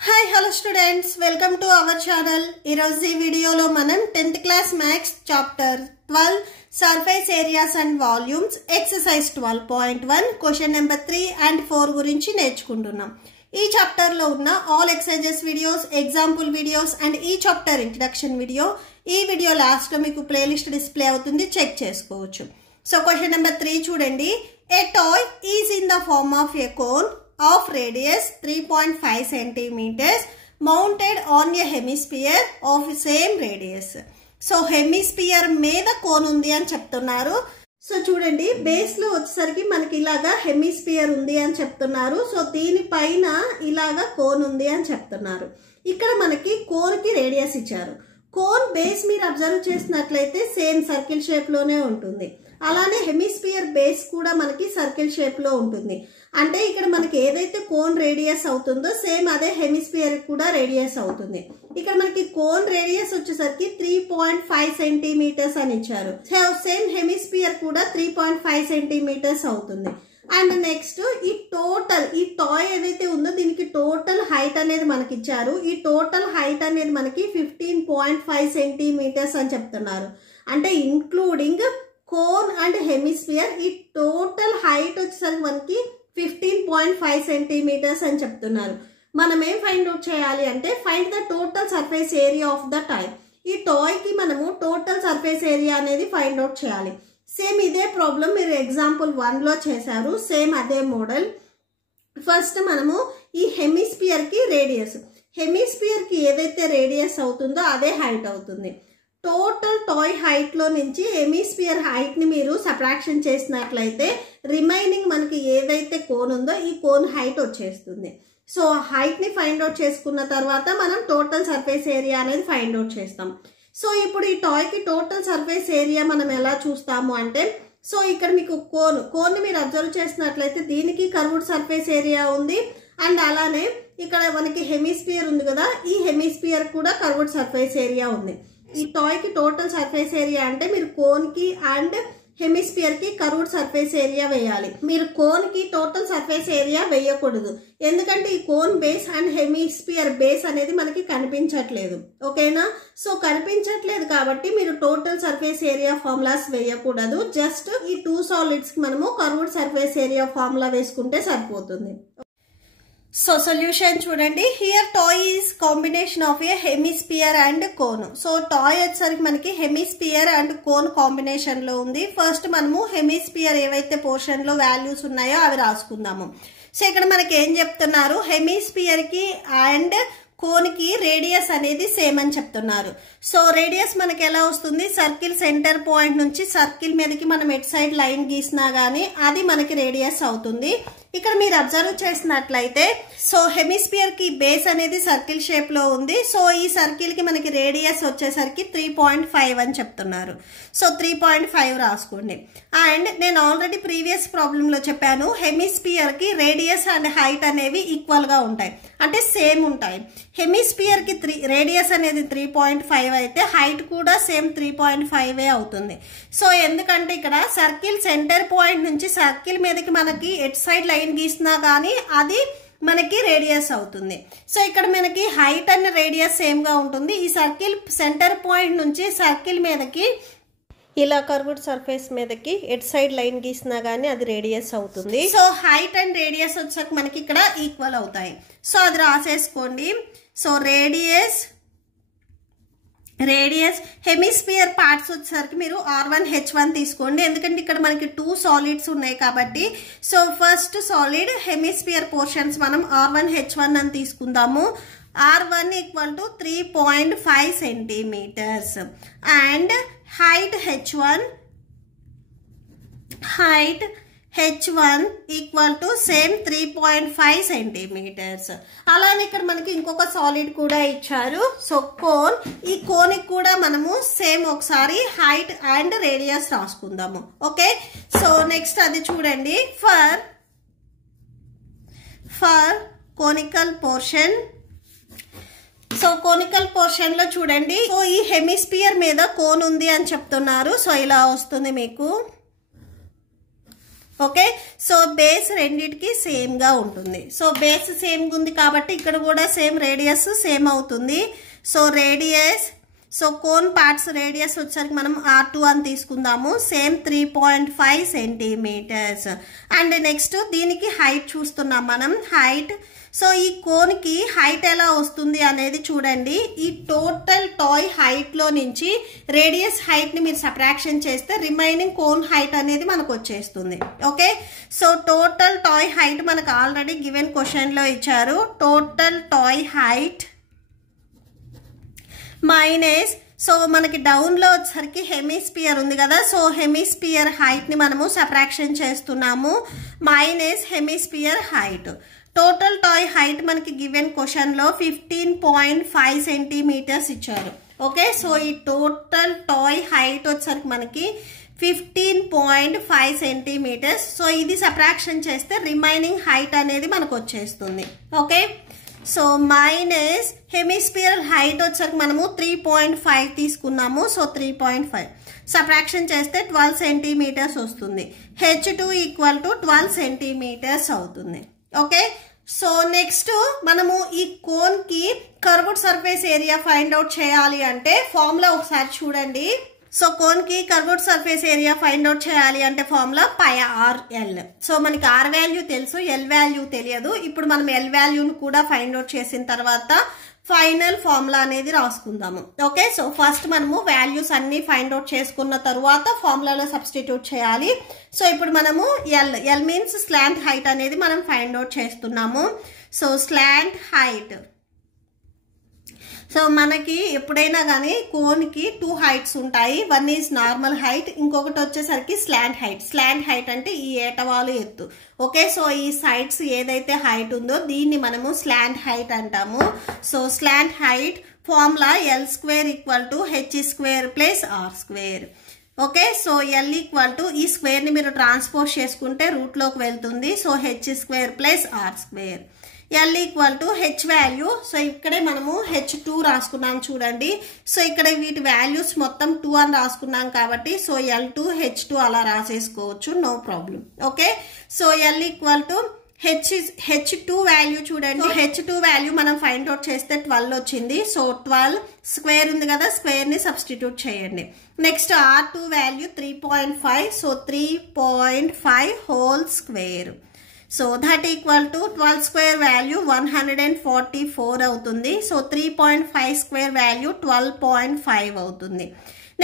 Hi, hello students. Welcome to our channel. ఈరోజు ఈ వీడియోలో మనం 10th class maths chapter 12 surface areas and volumes exercise 12.1 question number 3 and 4 గురించి నేర్చుకుంటున్నాం. ఈ చాప్టర్ లో ఉన్న all exercises videos, example videos and ఈ చాప్టర్ ఇంట్రడక్షన్ వీడియో ఈ వీడియో లాస్ట్ లో మీకు ప్లేలిస్ట్ డిస్ప్లే అవుతుంది, చెక్ చేసుకోవచ్చు. సో క్వశ్చన్ నెంబర్ 3 చూడండి. A toy is in the form of a cone of radius 3.5 centimeters mounted on a hemisphere of same radius. So hemisphere మీద cone ఉంది అని చెప్తున్నారు. సో చూడండి, బేస్ లో వచ్చేసరికి మనకి ఇలాగా హెమిస్పియర్ ఉంది అని చెప్తున్నారు. సో దీనిపైన ఇలాగా కోన్ ఉంది అని చెప్తున్నారు. ఇక్కడ మనకి కోన్ కి రేడియస్ ఇచ్చారు. కోన్ బేస్ మీరు అబ్జర్వ్ చేసినట్లయితే సేమ్ సర్కిల్ షేప్ లోనే ఉంటుంది. అలానే హెమిస్పియర్ బేస్ కూడా మనకి సర్కిల్ షేప్ లో ఉంటుంది. అంటే ఇక్కడ మనకి ఏదైతే కోన్ రేడియస్ అవుతుందో సేమ్ అదే హెమిస్పియర్ కూడా రేడియస్ అవుతుంది. ఇక్కడ మనకి కోన్ రేడియస్ వచ్చేసరికి 3.5 సెంటీమీటర్స్ అని ఇచ్చారు. సేమ్ హెమిస్పియర్ కూడా 3.5 సెంటీమీటర్స్ అవుతుంది. అండ్ నెక్స్ట్ ఈ టాయ్ ఏదైతే ఉందో దీనికి టోటల్ హైట్ అనేది మనకి ఇచ్చారు. ఈ టోటల్ హైట్ అనేది మనకి 15.5 సెంటీమీటర్స్ అని చెప్తున్నారు. అంటే ఇంక్లూడింగ్ కోన్ అండ్ హెమిస్పియర్ ఈ టోటల్ హైట్ వచ్చేసరికి మనకి 15.5 సెంటీమీటర్స్ అని చెప్తున్నారు. మనం ఏం ఫైండ్ అవుట్ చేయాలి అంటే find the total surface area of the toy. ఈ టాయ్ కి మనము టోటల్ సర్ఫేస్ ఏరియా అనేది ఫైండ్ అవుట్ చేయాలి. సేమ్ ఇదే ప్రాబ్లం మీరు ఎగ్జాంపుల్ 1 లో చేశారు. సేమ్ అదే మోడల్. ఫస్ట్ మనము ఈ హెమిస్పియర్ కి రేడియస్, హెమిస్పియర్ కి ఏదైతే రేడియస్ అవుతుందో అదే హైట్ అవుతుంది. టోటల్ టాయ్ హైట్ లో నుంచి హెమిస్పియర్ హైట్ ని మీరు సబ్ట్రాక్షన్ చేసినట్లయితే రిమైనింగ్ మనకి ఏదైతే కోన్ ఉందో ఈ కోన్ హైట్ వచ్చేస్తుంది. సో హైట్ ని ఫైండ్ అవుట్ చేసుకున్న తర్వాత మనం టోటల్ సర్ఫేస్ ఏరియా అనేది ఫైండ్ అవుట్ చేస్తాం. సో ఇప్పుడు ఈ టాయ్ కి టోటల్ సర్ఫేస్ ఏరియా మనం ఎలా చూస్తాము అంటే, సో ఇక్కడ మీకు కోన్ ని మీరు అబ్జర్వ్ చేసినట్లయితే దీనికి కర్వ్డ్ సర్ఫేస్ ఏరియా ఉంది. అండ్ అలానే ఇక్కడ మనకి హెమిస్పియర్ ఉంది కదా, ఈ హెమిస్పియర్ కూడా కర్వ్డ్ సర్ఫేస్ ఏరియా ఉంది. ఈ టాయ్ కి టోటల్ సర్ఫేస్ ఏరియా అంటే మీరు కోన్ కి అండ్ హెమిస్పియర్ కి కర్వ్డ్ సర్ఫేస్ ఏరియా వేయాలి. మీరు కోన్ కి టోటల్ సర్ఫేస్ ఏరియా వేయకూడదు, ఎందుకంటే ఈ cone base and hemisphere base అనేది మనకి కనిపించట్లేదు. ఓకేనా? సో కనిపించట్లేదు కాబట్టి మీరు టోటల్ సర్ఫేస్ ఏరియా ఫార్ములాస్ వేయకూడదు. జస్ట్ ఈ 2 సాలిడ్స్ కి మనము కర్వ్డ్ సర్ఫేస్ ఏరియా ఫార్ములా వేసుకుంటే సరిపోతుంది. సో సొల్యూషన్ చూడండి. Here toy is combination of A hemisphere and cone. So toy వచ్చేసరికి మనకి హెమిస్పియర్ అండ్ కోన్ కాంబినేషన్ లో ఉంది. ఫస్ట్ మనము హెమిస్పియర్ ఏవైతే పోర్షన్ లో వాల్యూస్ ఉన్నాయో అవి రాసుకుందాము. సో ఇక్కడ మనకి ఏం చెప్తున్నారు, హెమిస్పియర్ కి అండ్ కోన్ కి రేడియస్ అనేది సేమ్ అని చెప్తున్నారు. సో రేడియస్ మనకి ఎలా వస్తుంది, సర్కిల్ సెంటర్ పాయింట్ నుంచి సర్కిల్ మీదకి మనం ఎట్ సైడ్ లైన్ గీసినా గానీ అది మనకి రేడియస్ అవుతుంది. ఇక్కడ మీరు అబ్జర్వ్ చేసినట్లయితే సో హెమిస్పియర్ కి బేస్ అనేది సర్కిల్ షేప్ లో ఉంది. సో ఈ సర్కిల్ కి మనకి రేడియస్ వచ్చేసరికి 3.5 అని చెప్తున్నారు. సో 3.5 రాసుకోండి. అండ్ నేను ఆల్రెడీ ప్రీవియస్ ప్రాబ్లం లో చెప్పాను, హెమిస్పియర్ కి రేడియస్ అండ్ హైట్ అనేవి ఈక్వల్ గా ఉంటాయి, అంటే సేమ్ ఉంటాయి. హెమిస్పియర్ కి రేడియస్ అనేది 3.5 అయితే హైట్ కూడా సేమ్ 3.5 అవుతుంది. సో ఎందుకంటే ఇక్కడ సర్కిల్ సెంటర్ పాయింట్ నుంచి సర్కిల్ మీదకి మనకి ఎట్ సైడ్ లైన్ గీసినా కానీ అది మనకి రేడియస్ అవుతుంది. సో ఇక్కడ మనకి హైట్ అండ్ రేడియస్ సేమ్ గా ఉంటుంది. ఈ సర్కిల్ సెంటర్ పాయింట్ నుంచి సర్కిల్ మీదకి ఇలా కర్వ్డ్ సర్ఫేస్ మీదకి ఎట్ సైడ్ లైన్ గీసినా గానీ అది రేడియస్ అవుతుంది. సో హైట్ అండ్ రేడియస్ వచ్చేసరికి మనకి ఇక్కడ ఈక్వల్ అవుతాయి. సో అది రాసేసుకోండి. సో రేడియస్ హెమిస్పియర్ పార్ట్స్ వచ్చేసరికి మీరు R1 H1 తీసుకోండి, ఎందుకంటే ఇక్కడ మనకి 2 సాలిడ్స్ ఉన్నాయి కాబట్టి. So first solid hemisphere portions మనం R1 H1 అని తీసుకుందాము. R1 equal to 3.5 centimetres and height H1 equal to same 3.5 centimetres. అలానే ఇక్కడ మనకి ఇంకొక సాలిడ్ కూడా ఇచ్చారు. సో కోన్, ఈ కోన్ కూడా మనము సేమ్ ఒకసారి హైట్ అండ్ రేడియస్ రాసుకుందాము. ఓకే, సో నెక్స్ట్ అది చూడండి. For conical portion, so conical portion లో చూడండి, సో ఈ హెమిస్పియర్ మీద కోన్ ఉంది అని చెప్తున్నారు. సో ఇలా వస్తుంది మీకు. ఓకే, సో బేస్ రెండిటికి సేమ్గా ఉంటుంది. సో బేస్ సేమ్గా ఉంది కాబట్టి ఇక్కడ కూడా సేమ్ రేడియస్ సేమ్ అవుతుంది. So radius, so cone parts radius వచ్చేసరికి మనం R2 అని తీసుకుందాము. Same 3.5 centimetres. అండ్ నెక్స్ట్ దీనికి హైట్ చూస్తున్నాం మనం. హైట్, సో ఈ కోన్కి హైట్ ఎలా వస్తుంది అనేది చూడండి. ఈ టోటల్ టాయ్ హైట్లో నుంచి రేడియస్ హైట్ని మీరు సబ్ట్రాక్షన్ చేస్తే రిమైనింగ్ కోన్ హైట్ అనేది మనకు వచ్చేస్తుంది. Okay, so total toy height మనకు ఆల్రెడీ గివెన్ క్వశ్చన్లో ఇచ్చారు. Total toy height minus, so మనకి డౌన్లో వచ్చేసరికి హెమిస్పియర్ ఉంది కదా, సో హెమిస్పియర్ హైట్ని మనము సబ్ట్రాక్షన్ చేస్తున్నాము. Minus hemisphere height. Total toy height మనకి గివెన్ క్వశ్చన్లో 15.5 సెంటీమీటర్స్ ఇచ్చారు. ఓకే, సో ఈ టోటల్ టాయ్ హైట్ వచ్చేసరికి మనకి 15.5 సెంటీమీటర్స్. సో ఇది సబ్ట్రాక్షన్ చేస్తే రిమైనింగ్ హైట్ అనేది మనకు వచ్చేస్తుంది. Okay, so minus hemisphere height వచ్చేసరికి మనము 3.5 తీసుకున్నాము. సో 3.5 సబ్ట్రాక్షన్ చేస్తే 12 సెంటీమీటర్స్ వస్తుంది. H2 ఈక్వల్ టు 12 సెంటీమీటర్స్ అవుతుంది. ఓకే, సో నెక్స్ట్ మనము ఈ కోన్ కి curved surface area find out చేయాలి అంటే ఫార్ములా ఒకసారి చూడండి. సో కోన్ కి curved surface area find out చేయాలి అంటే ఫార్ములా πr/l. సో మనకి r వాల్యూ తెలుసు, l వాల్యూ తెలియదు. ఇప్పుడు మనం l వాల్యూను కూడా ఫైండ్ అవుట్ చేసిన తర్వాత ఫైనల్ ఫార్ములా అనేది రాసుకుందాము. ఓకే, సో ఫస్ట్ మనము వాల్యూస్ అన్ని ఫైండ్ అవుట్ చేసుకున్న తర్వాత ఫార్ములాలో సబ్స్టిట్యూట్ చేయాలి. సో ఇప్పుడు మనము ఎల్ మీన్స్ స్లాంట్ హైట్ అనేది మనం ఫైండ్ అవుట్ చేస్తున్నాము. సో స్లాంట్ హైట్, సో మనకి ఎప్పుడైనా కానీ కోన్కి 2 హైట్స్ ఉంటాయి. వన్ ఈజ్ నార్మల్ హైట్, ఇంకొకటి వచ్చేసరికి స్లాంట్ హైట్. స్లాంట్ హైట్ అంటే ఈ ఏటవాలు ఎత్తు. ఓకే, సో ఈ సైడ్స్ ఏదైతే హైట్ ఉందో దీన్ని మనము స్లాంట్ హైట్ అంటాము. So slant height formula L² equal to H² plus R². Okay, so L equal to ఈ స్క్వేర్ని మీరు ట్రాన్స్పోజ్ చేసుకుంటే రూట్లోకి వెళ్తుంది. So H² plus R². L equal to H value, so ఇక్కడే మనము H2 రాసుకున్నాం చూడండి. సో ఇక్కడ వీటి వాల్యూస్ మొత్తం 2 అని రాసుకున్నాం కాబట్టి సో L2 H2 అలా రాసేసుకోవచ్చు, no problem. Okay, so L equal to H2 value చూడండి. H2 వాల్యూ మనం ఫైండ్ అవుట్ చేస్తే 12 వచ్చింది. సో 12 స్క్వేర్ ఉంది కదా, స్క్వేర్ ని సబ్స్టిట్యూట్ చేయండి. Next R2 value 3.5, so 3.5 whole square. So that equal to 12 square value 144 అవుతుంది. సో 3.5 స్క్వేర్ వాల్యూ 12.5 అవుతుంది.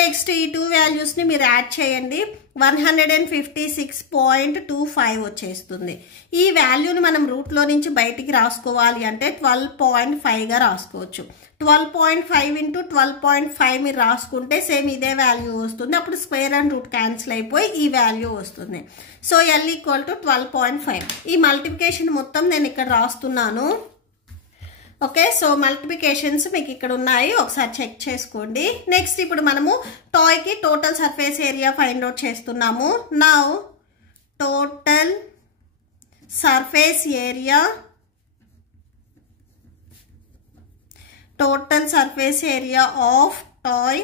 నెక్స్ట్ ఈ 2 వాల్యూస్ని మీరు యాడ్ చేయండి, 156.25 వచ్చేస్తుంది. ఈ వాల్యూని మనం రూట్లో నుంచి బయటికి రాసుకోవాలి అంటే 12.5గా రాసుకోవచ్చు. 12.5 ఇంటూ 12.5 మీరు రాసుకుంటే సేమ్ ఇదే వాల్యూ వస్తుంది. అప్పుడు స్క్వేర్ అండ్ రూట్ క్యాన్సిల్ అయిపోయి ఈ వాల్యూ వస్తుంది. So L equal to 12.5. ఈ మల్టిప్లికేషన్ మొత్తం నేను ఇక్కడ రాస్తున్నాను. ఓకే, సో మల్టిప్లికేషన్స్ మీకు ఇక్కడ ఉన్నాయి, ఒకసారి చెక్ చేసుకోండి. నెక్స్ట్ ఇప్పుడు మనము టాయ్కి total surface area find out చేస్తున్నాము. Now total surface area, total surface area of toy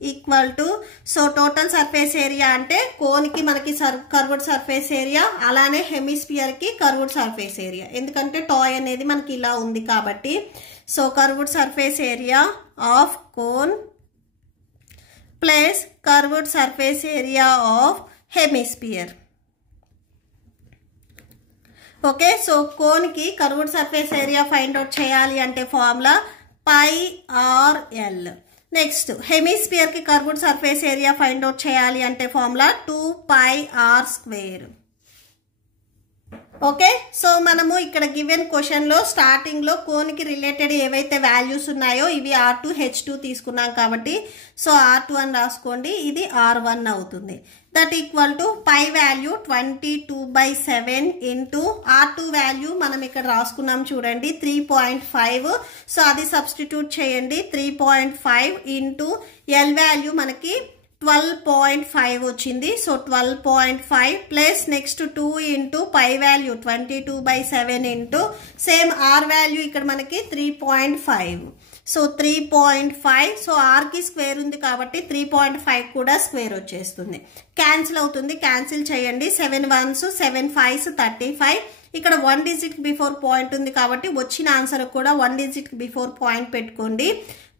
equal to, so total surface area అంటే కోన్కి మనకి కర్వ్డ్ సర్ఫేస్ ఏరియా, అలానే హెమిస్పియర్కి కర్వ్డ్ సర్ఫేస్ ఏరియా. ఎందుకంటే టాయ్ అనేది మనకి ఇలా ఉంది కాబట్టి. So curved surface area of cone plus curved surface area of hemisphere. Okay, so కోన్కి curved surface area find out చేయాలి అంటే formula πr/l. Next హెమిస్పియర్కి curved surface area find out చేయాలి అంటే ఫార్ములా 2πr². ఓకే, సో మనము ఇక్కడ given క్వశ్చన్లో స్టార్టింగ్లో కోన్కి related ఏవైతే వాల్యూస్ ఉన్నాయో ఇవి R2 H2 తీసుకున్నాం కాబట్టి సో R2 అని రాసుకోండి, ఇది R1 అవుతుంది. That equal to pi value 22/7 into R2 value మనం ఇక్కడ రాసుకున్నాం చూడండి 3.5. సో అది సబ్స్టిట్యూట్ చేయండి. 3.5 ఇంటూ L వాల్యూ మనకి 12.5 వచ్చింది. So 12.5 plus next 2 into pi value 22/7 into same R value ఇక్కడ మనకి 3.5. సో 3.5. సో ఆర్కి స్క్వేర్ ఉంది కాబట్టి 3.5 కూడా స్క్వేర్ వచ్చేస్తుంది. క్యాన్సిల్ అవుతుంది, క్యాన్సిల్ చేయండి. 7 1s 7 5s 35. ఇక్కడ 1 డిజిట్ బిఫోర్ పాయింట్ ఉంది కాబట్టి వచ్చిన ఆన్సర్ కూడా 1 డిజిట్ బిఫోర్ పాయింట్ పెట్టుకోండి.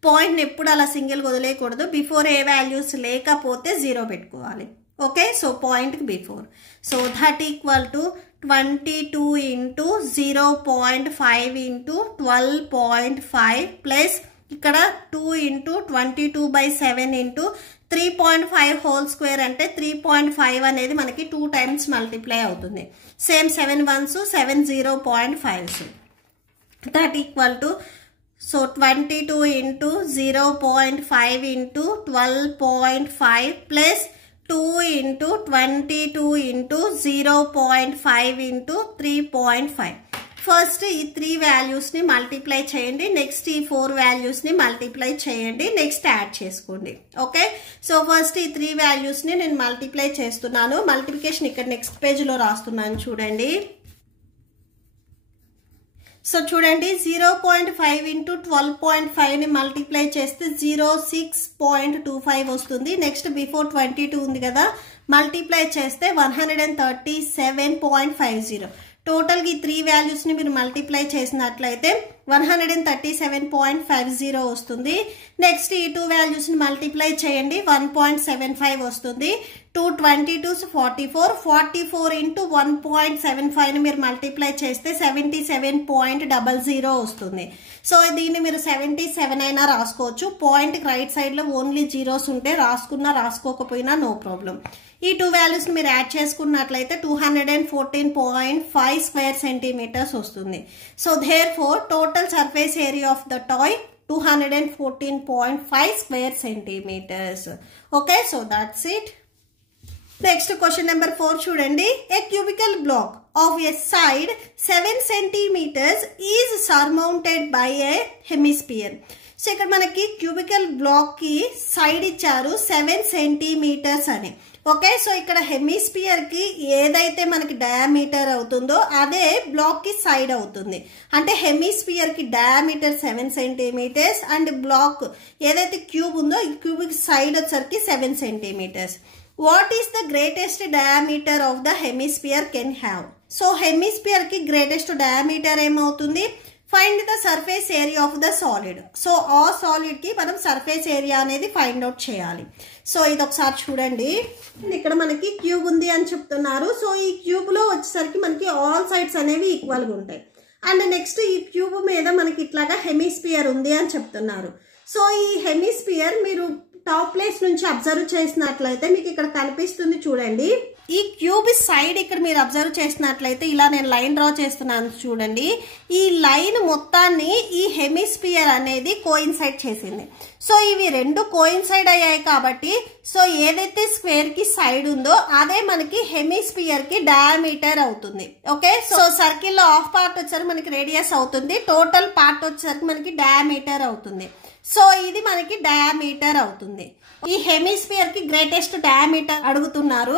పాయింట్ని ఎప్పుడు అలా సింగిల్ వదిలేయకూడదు. బిఫోర్ ఏ వాల్యూస్ లేకపోతే 0 పెట్టుకోవాలి. ఓకే, సో పాయింట్కి before. So that equal to 22 into 0.5 into 12.5 plus ఇక్కడ 2 ఇంటూ 22/7 ఇంటూ 3.5 హోల్ స్క్వేర్ అంటే 3.5 అనేది మనకి 2 టైమ్స్ మల్టిప్లై అవుతుంది. Same 7 1s 7 0.5s. That equal to so 22 into 0.5 into 12.5 plus 2 into 22 into 0.5 into 3.5. First ఈ 3 వాల్యూస్ని మల్టిప్లై చేయండి. Next ఈ 4 వాల్యూస్ని మల్టిప్లై చేయండి. నెక్స్ట్ యాడ్ చేసుకోండి. ఓకే, సో ఫస్ట్ ఈ 3 వాల్యూస్ని నేను మల్టిప్లై చేస్తున్నాను. మల్టిప్లికేషన్ ఇక్కడ నెక్స్ట్ పేజ్లో రాస్తున్నాను చూడండి. సో చూడండి 0.5 ఇంటూ 12.5ని మల్టిప్లై చేస్తే 06.25 వస్తుంది. నెక్స్ట్ బిఫోర్ 22 ఉంది కదా, మల్టిప్లై చేస్తే 137.50. టోటల్గా ఈ 3 వాల్యూస్ని మీరు మల్టిప్లై చేసినట్లయితే 137.50 వస్తుంది. నెక్స్ట్ ఈ 2 వాల్యూస్ని మల్టిప్లై చేయండి, 1.75 వస్తుంది. 2 22s 44. 44 ఇంటూ 1.75ని మీరు మల్టిప్లై చేస్తే 77.00 వస్తుంది. సో దీన్ని మీరు 77 అయినా రాసుకోవచ్చు. పాయింట్కి రైట్ సైడ్లో ఓన్లీ జీరోస్ ఉంటే రాసుకున్నా రాసుకోకపోయినా నో ప్రాబ్లం. ఈ 2 వాల్యూస్ని మీరు యాడ్ చేసుకున్నట్లయితే 214.5 స్క్వేర్ సెంటీమీటర్స్ వస్తుంది. So therefore total surface area of the toy 214.5 square centimetres. Okay, so that's it. Next question number 4 చూడండి. A cubical block of a side 7 centimetres is surmounted by a hemisphere. So ఇక్కడ మనకి cubical black కి side ఇచ్చారు 7 centimetres అని. Okay, so ఇక్కడ hemisphere కి ఏదైతే మనకి డయామీటర్ అవుతుందో అదే బ్లాక్ కి సైడ్ అవుతుంది. అంటే హెమిస్పియర్ కి డయామీటర్ 7 సెంటీమీటర్స్ అండ్ బ్లాక్ ఏదైతే క్యూబ్ ఉందో ఈ క్యూబ్ కి సైడ్ వచ్చరికి 7 centimetres. What is the greatest diameter of the hemisphere can have. So hemisphere కి గ్రేటెస్ట్ డయామీటర్ ఏమవుతుంది? Find the surface area of the solid. So ఆ solid కి మనం సర్ఫేస్ ఏరియా అనేది ఫైండ్ అవుట్ చేయాలి. సో ఇది ఒకసారి చూడండి. ఇక్కడ మనకి క్యూబ్ ఉంది అని చెప్తున్నారు. సో ఈ క్యూబ్ లో వచ్చేసరికి మనకి ఆల్ సైడ్స్ అనేవి ఈక్వల్ గా ఉంటాయి. అండ్ నెక్స్ట్ ఈ క్యూబ్ మీద మనకి ఇట్లాగా హెమిస్పియర్ ఉంది అని చెప్తున్నారు. సో ఈ హెమిస్పియర్ మీరు టాప్ ప్లేస్ నుంచి అబ్జర్వ్ చేసినట్లయితే మీకు ఇక్కడ కనిపిస్తుంది చూడండి. ఈ క్యూబ్ సైడ్ ఇక్కడ మీరు అబ్జర్వ్ చేసినట్లయితే ఇలా నేను లైన్ డ్రా చేస్తున్నాను చూడండి. ఈ లైన్ మొత్తాన్ని ఈ హెమిస్పియర్ అనేది కోయిన్సైడ్ చేసింది. సో ఇవి రెండు కోయిన్సైడ్ అయ్యాయి కాబట్టి సో ఏదైతే స్క్వేర్ కి సైడ్ ఉందో అదే మనకి హెమిస్పియర్ కి డయామీటర్ అవుతుంది. ఓకే, సో సర్కిల్ లో హాఫ్ పార్ట్ వచ్చేసరికి మనకి రేడియస్ అవుతుంది, టోటల్ పార్ట్ వచ్చేసరికి మనకి డయామీటర్ అవుతుంది. సో ఇది మనకి డయామీటర్ అవుతుంది. ఈ హెమిస్పియర్ కి గ్రేటెస్ట్ డయామీటర్ అడుగుతున్నారు.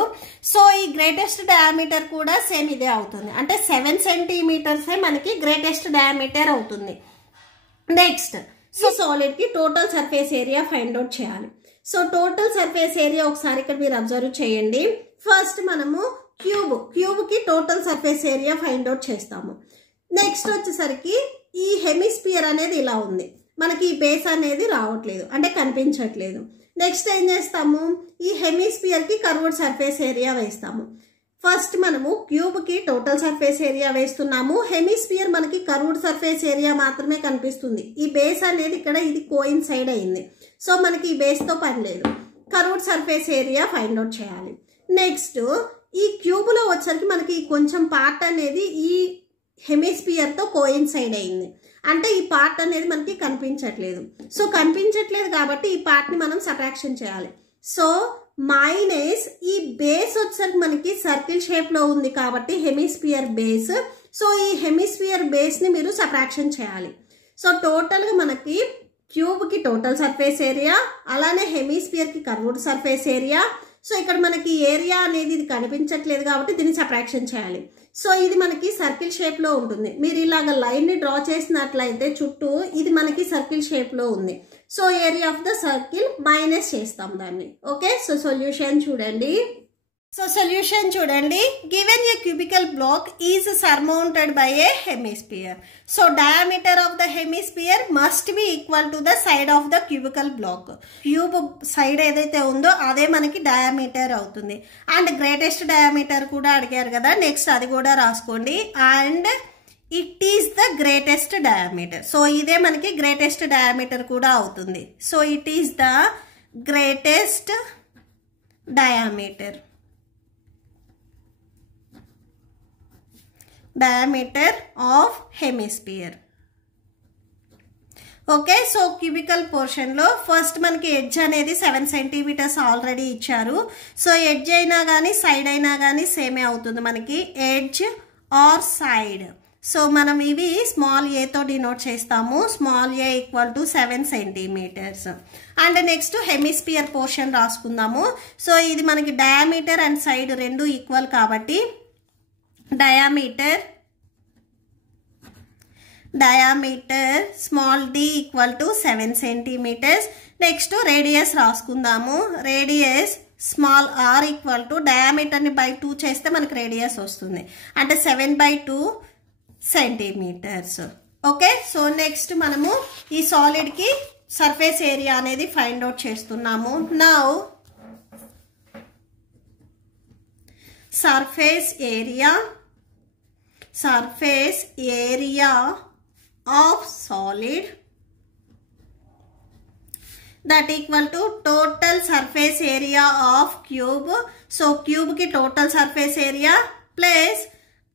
సో ఈ గ్రేటెస్ట్ డయామీటర్ కూడా సేమ్ ఇదే అవుతుంది. అంటే 7 సెంటీమీటర్స్ మనకి గ్రేటెస్ట్ డయామీటర్ అవుతుంది. నెక్స్ట్ సో సాలిడ్ కి total surface area find out చేయాలి. సో టోటల్ సర్ఫేస్ ఏరియా ఒకసారి ఇక్కడ మీరు అబ్జర్వ్ చేయండి. ఫస్ట్ మనము క్యూబ్ కి total surface area find out చేస్తాము. నెక్స్ట్ వచ్చేసరికి ఈ హెమిస్పియర్ అనేది ఇలా ఉంది, మనకి ఈ బేస్ అనేది రావట్లేదు అంటే కనిపించట్లేదు. నెక్స్ట్ ఏం చేస్తాము, ఈ హెమిస్పియర్ కి కర్వ్డ్ సర్ఫేస్ ఏరియా వేస్తాము. ఫస్ట్ మనము క్యూబ్ కి టోటల్ సర్ఫేస్ ఏరియా వేస్తున్నాము. హెమిస్పియర్ మనకి కర్వ్డ్ సర్ఫేస్ ఏరియా మాత్రమే కనిపిస్తుంది. ఈ బేస్ అనేది ఇక్కడ ఇది కోయిన్సైడ్ అయింది. సో మనకి ఈ బేస్ తో పని లేదు, curved surface area find out చేయాలి. నెక్స్ట్ ఈ క్యూబ్ లో వచ్చరికి మనకి కొంచెం పార్ట్ అనేది ఈ హెమిస్పియర్ తో కోయిన్సైడ్ అయింది. అంటే ఈ పార్ట్ అనేది మనకి కనిపించట్లేదు. సో కనిపించట్లేదు కాబట్టి ఈ పార్ట్ ని మనం సబ్ట్రాక్షన్ చేయాలి. సో మైనస్ ఈ బేస్ వచ్చేసరికి మనకి సర్కిల్ షేప్ లో ఉంది కాబట్టి హెమిస్పియర్ బేస్. సో ఈ హెమిస్పియర్ బేస్ ని మీరు సబ్ట్రాక్షన్ చేయాలి. సో టోటల్ గా మనకి క్యూబ్ కి టోటల్ సర్ఫేస్ ఏరియా, అలానే హెమిస్పియర్ కి కర్వ్డ్ సర్ఫేస్ ఏరియా. సో ఇక్కడ మనకి ఏరియా అనేది ఇది కనిపించట్లేదు కాబట్టి దీన్ని సబ్ట్రాక్షన్ చేయాలి. సో ఇది మనకి సర్కిల్ షేప్ లో ఉంటుంది. మీరు ఇలాగ లైన్ ని డ్రా చేసినట్లయితే చుట్టూ ఇది మనకి సర్కిల్ షేప్ లో ఉంది. So area of the circle minus చేస్తాం దాన్ని. ఓకే, సో సొల్యూషన్ చూడండి. Given a cubical block is surmounted by a hemisphere. So diameter of the hemisphere must be equal to the side of the cubical block. Cube side ఏదైతే ఉందో అదే మనకి diameter అవుతుంది. And greatest diameter కూడా అడిగారు కదా, next అది కూడా రాసుకోండి. And it is the greatest diameter. So ఇదే మనకి గ్రేటెస్ట్ డయామీటర్ కూడా అవుతుంది. So it is the greatest diameter of hemisphere. Okay, so cubical portion లో ఫస్ట్ మనకి ఎడ్జ్ అనేది 7 సెంటీమీటర్స్ ఆల్రెడీ ఇచ్చారు. సో ఎడ్జ్ అయినా కానీ సైడ్ అయినా కానీ సేమే అవుతుంది మనకి, ఎడ్జ్ ఆర్ సైడ్. సో మనం ఇవి స్మాల్ ఏ తో డినోట్ చేస్తాము. Small a equal to 7 centimetres. And next hemisphere portion రాసుకుందాము. సో ఇది మనకి డయామీటర్ అండ్ సైడ్ రెండు ఈక్వల్ కాబట్టి diameter small d equal to 7 centimeters. Next radius రాసుకుందాము. Radius small r equal to diameter ని బై 2 చేస్తే మనకి రేడియస్ వస్తుంది, అంటే 7/2 సెంటీమీటర్స్. ఓకే, సో నెక్స్ట్ మనము ఈ సాలిడ్ కి సర్ఫేస్ ఏరియా అనేది ఫైండ్ అవుట్ చేస్తున్నాము. Now surface area of solid that equal to total surface area of cube. So cube ki total surface area plus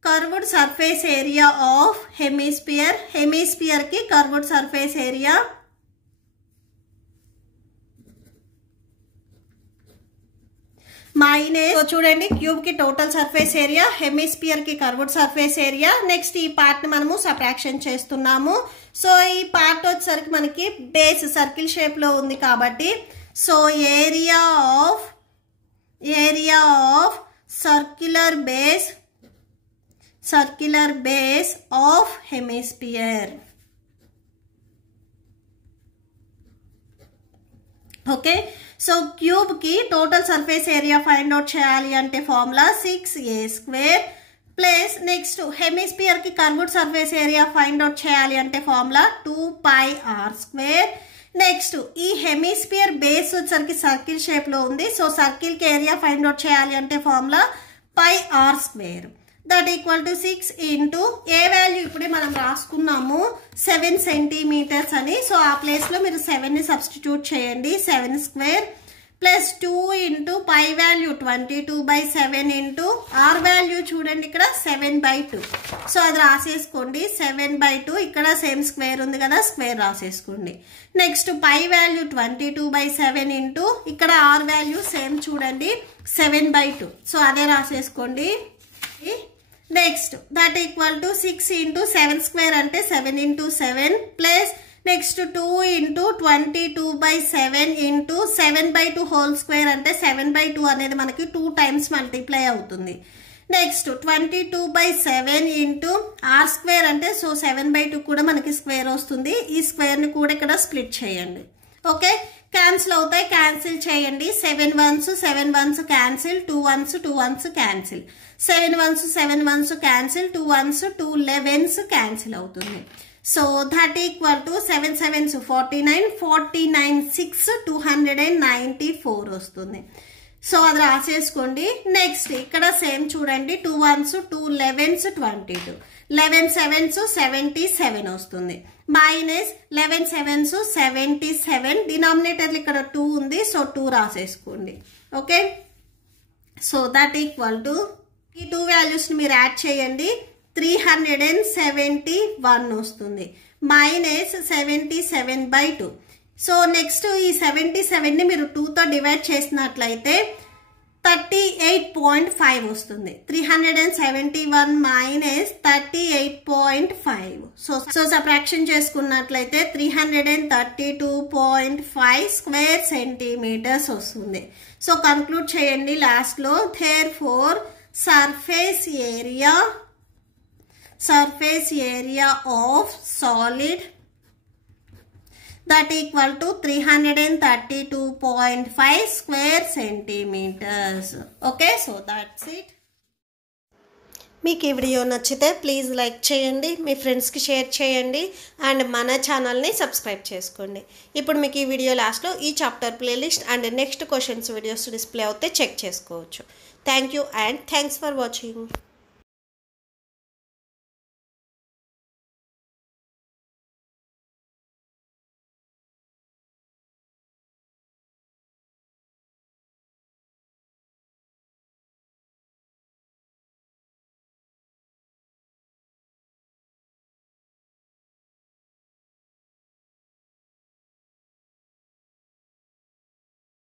curved surface area of hemisphere ki curved surface area minus. So చూడండి, cube కి total surface area, hemisphere కి curved surface area. Next ఈ part ని మనము subtraction చేస్తున్నాము. So ఈ part వచ్చేసరికి మనకి బేస్ సర్కిల్ షేప్ లో ఉంది కాబట్టి so area of circular base of hemisphere. Okay, so cube కి total surface area find out చేయాలి అంటే formula 6a² plus next hemisphere కి curved surface area find out చేయాలి అంటే ఫార్ములా 2πr². నెక్స్ట్ ఈ హెమిస్పియర్ బేస్ వచ్చేసరికి సర్కిల్ షేప్ లో ఉంది. సో సర్కిల్ కి ఏరియా ఫైండ్ అవుట్ చేయాలి అంటే formula πr². That equal to 6 into a value ఇప్పుడే మనం రాసుకున్నాము 7 సెంటీమీటర్స్ అని. సో ఆ ప్లేస్ లో మీరు 7 ని సబ్స్టిట్యూట్ చేయండి. 7² ప్లస్ 2 ఇంటూ పై వాల్యూ 22/7 ఇంటూ ఆర్ వాల్యూ చూడండి ఇక్కడ 7/2. సో అది రాసేసుకోండి. 7/2 ఇక్కడ సేమ్ స్క్వేర్ ఉంది కదా, స్క్వేర్ రాసేసుకోండి. నెక్స్ట్ పై వాల్యూ 22/7 ఇంటూ ఇక్కడ ఆర్ వాల్యూ సేమ్ చూడండి 7/2. సో అదే రాసేసుకోండి. Next that equal to 6 into 7² అంటే 7 into 7 plus next 2 into 22/7 into 7/2 whole square అంటే 7/2 అనేది మనకి 2 టైమ్స్ మల్టిప్లై అవుతుంది. నెక్స్ట్ 22/7 ఇంటూ r² అంటే సో 7/2 కూడా మనకి స్క్వేర్ వస్తుంది. ఈ స్క్వేర్ ని కూడా ఇక్కడ స్ప్లిట్ చేయండి. ఓకే, క్యాన్సిల్ అవుతాయి, క్యాన్సిల్ చేయండి. 7 1s 7 1s cancel, 2 1s 2 1s cancel, 7 1s 7 1s cancel, 2 1s 2 11s cancel అవుతుంది. So that equal to 7 7s 49, 49 6 294 వస్తుంది. సో అది రాసేసుకోండి. నెక్స్ట్ ఇక్కడ సేమ్ చూడండి 2 1s 2 11s 22, 11 7s 77 వస్తుంది. మైనస్ 11 7s 77, డినామినేటర్లు ఇక్కడ 2 ఉంది సో 2 రాసేసుకోండి. Okay, so that equal to ఈ 2 వాల్యూస్ ని మీరు యాడ్ చేయండి 371 వస్తుంది. మైనస్ 77/2. సో నెక్స్ట్ ఈ 77 ని మీరు 2 తో డివైడ్ చేసినట్లయితే 38.5 వస్తుంది. 371 మైనస్ 38.5. సో సబ్ట్రాక్షన్ చేసుకున్నట్లయితే 332.5 స్క్వేర్ సెంటీమీటర్స్ వస్తుంది. సో కన్క్లూడ్ చేయండి లాస్ట్లో. Therefore surface area of solid that equal to 332.5 square centimeters. Okay, so that's it. మీకు ఈ వీడియో నచ్చితే ప్లీజ్ లైక్ చేయండి, మీ ఫ్రెండ్స్కి షేర్ చేయండి అండ్ మన ఛానల్ని సబ్స్క్రైబ్ చేసుకోండి. ఇప్పుడు మీకు ఈ వీడియో లాస్ట్లో ఈ chapter playlist and next questions videos display అవుతే చెక్ చేసుకోవచ్చు. Thank you and thanks for watching.